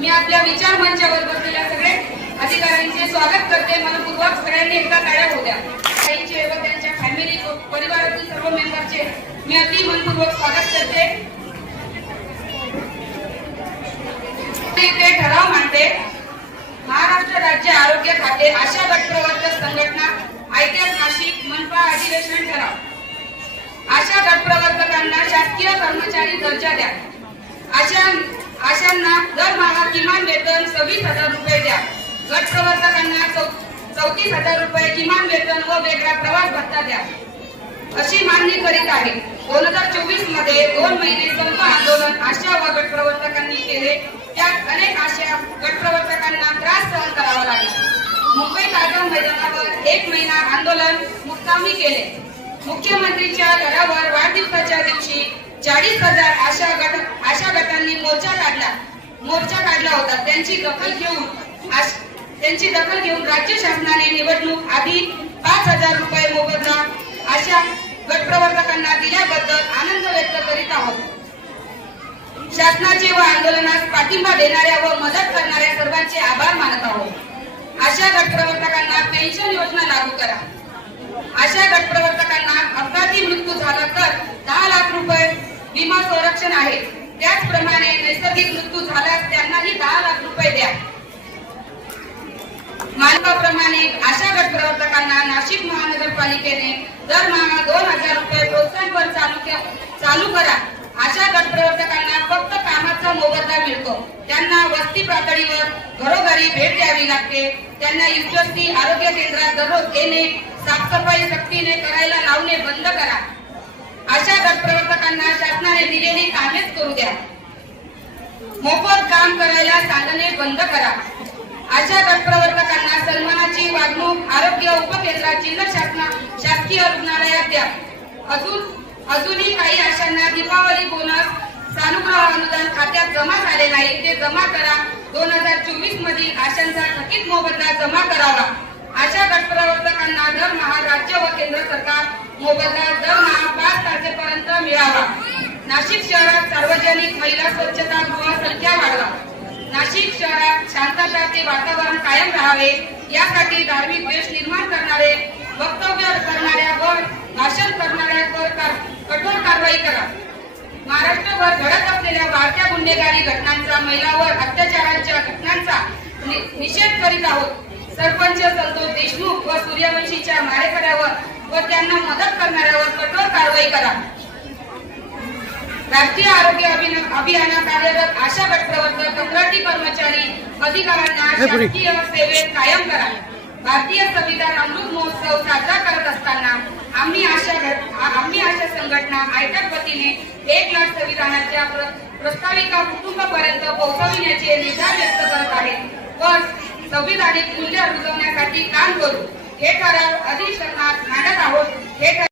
मी आपल्या विचार मंचावर बसलेल्या सगळे अधिकाऱ्यांचे स्वागत करते। मनपूर्वक सगळ्यांनी एकदा टाळ्या होऊ द्या। ताईंचे व त्यांच्या फॅमिली परिवारातील सर्व मेंबरचे मी अति मनपूर्वक स्वागत करते। ते ठराव मांडते। महाराष्ट्र राज्य आरोग्य खाते आशा गटप्रवर्तक संघटना ऐतिहासिक मनपा अधिवेशन ठराव। आशा गटप्रवर्तकांना शासकीय कर्मचारी दर्जा द्या। आशांना दरमहा किमान वेतन 26,000 रुपये द्या। गटप्रवर्तकांना 34,000 रुपये किमान वेतन व वेगळा प्रवास भत्ता द्या अशी मागणी करीत आहे। 2024 मध्ये 2 महिने संप आंदोलन आशा व गटप्रवर्तकांनी केले। त्यात अनेक आशा गटप्रवर्तकांना त्रास सहन करावा लागला। मुंबई ताजा मैदानावर 1 महिना आंदोलन मुक्कामी केले। मुख्यमंत्रीच्या घरावर वाढदिवसाच्या दिवशी 40,000 आशा गटांनी मोर्चा काढला होता। त्यांची दखल घेऊन राज्य शासनाने निवडणूक आधी 5,000 रुपये मोबदला आशा गटप्रवर्तकांना दिल्याबद्दल आनंद व्यक्त करीत आहोत। शासनाचे व आंदोलनास पाठिंबा देणाऱ्या व मदत करणाऱ्या सर्वांचे आभार मानत आहोत। आशा गटप्रवर्तकांना पेन्शन योजना लागू करा। आशा गटप्रवर्तकांना अपघाती मृत्यू झाला तर 10 लाख रुपये विमा संरक्षण आहे। त्याचप्रमाणे नैसर्गिक मृत्यू झाल्यास त्यांनाही 10 लाख रुपये द्या। मानकाप्रमाणे आशा गटप्रवर्तकांना नाशिक महानगरपालिकेने दरमहा 2,000 रुपये प्रोत्साहनपर चालू करा। आशा गटप्रवर्तकांना फक्त कामाचा मोबदला मिळतो। त्यांना वस्ती पातळीवर घरोघरी भेट द्यावी लागते। त्यांना युजवस्ती आरोग्य केंद्रात दररोज येणे, साफसफाई सक्तीने करायला लावणे बंद करा। आशा गटप्रवर्तकांना शासनाने दिलेली कामेच करू द्या। मोफत काम करायला सांगणे बंद करा। आशा गटप्रवर्तकांना सन्मानाची वागणूक आरोग्य उपकेंद्रात जिल्हा शासकीय रुग्णालयात द्या। अजूनही काही आशांना दीपावली बोनस सानुग्रह अनुदान खात्यात जमा झाले नाही, ते जमा करा। 2024 मधील आशांचा थकीत मोबदला जमा करावा। आशा गटप्रवर्तकांना दरमहा राज्य व केंद्र सरकार मोबदला दरमहा 5 तारखेपर्यंत मिळावा। नाशिक शहरात सार्वजनिक महिला स्वच्छता गृह संख्या वाढवा। नाशिक शहरात शांतताचे वातावरण कायम राहावे यासाठी धार्मिक द्वेष निर्माण करणारे, वक्तव्य करणाऱ्या व भाषण करणाऱ्यांवर कठोर कारवाई करा। महाराष्ट्रभर घडत असलेल्या वाढत्या गुन्हेगारी घटनांचा, महिलांवर अत्याचाराच्या घटनांचा निषेध करीत आहोत। सरपंच संतोष देशमुख व सूर्यवंशीच्या मारेकऱ्यावर व त्यांना मदत करणाऱ्यावर कठोर कारवाई करा। राष्ट्रीय आरोग्य अभियानात कार्यरत आशा गटप्रवर्तक, कंत्राटी कर्मचारी, अधिकाऱ्यांना शासकीय सेवेत कायम करा। भारतीय संविधान अमृत महोत्सव साजरा करत असताना आम्ही आशा संघटना आयटक वतीने 1 लाख संविधानाच्या प्रस्ताविका कुटुंबापर्यंत पोहोचविण्याचे निर्धार व्यक्त करत आहे व संविधानिक मूल्य रुजवण्यासाठी काम करू। हे ठराव अधिवेशनात मांडत आहोत।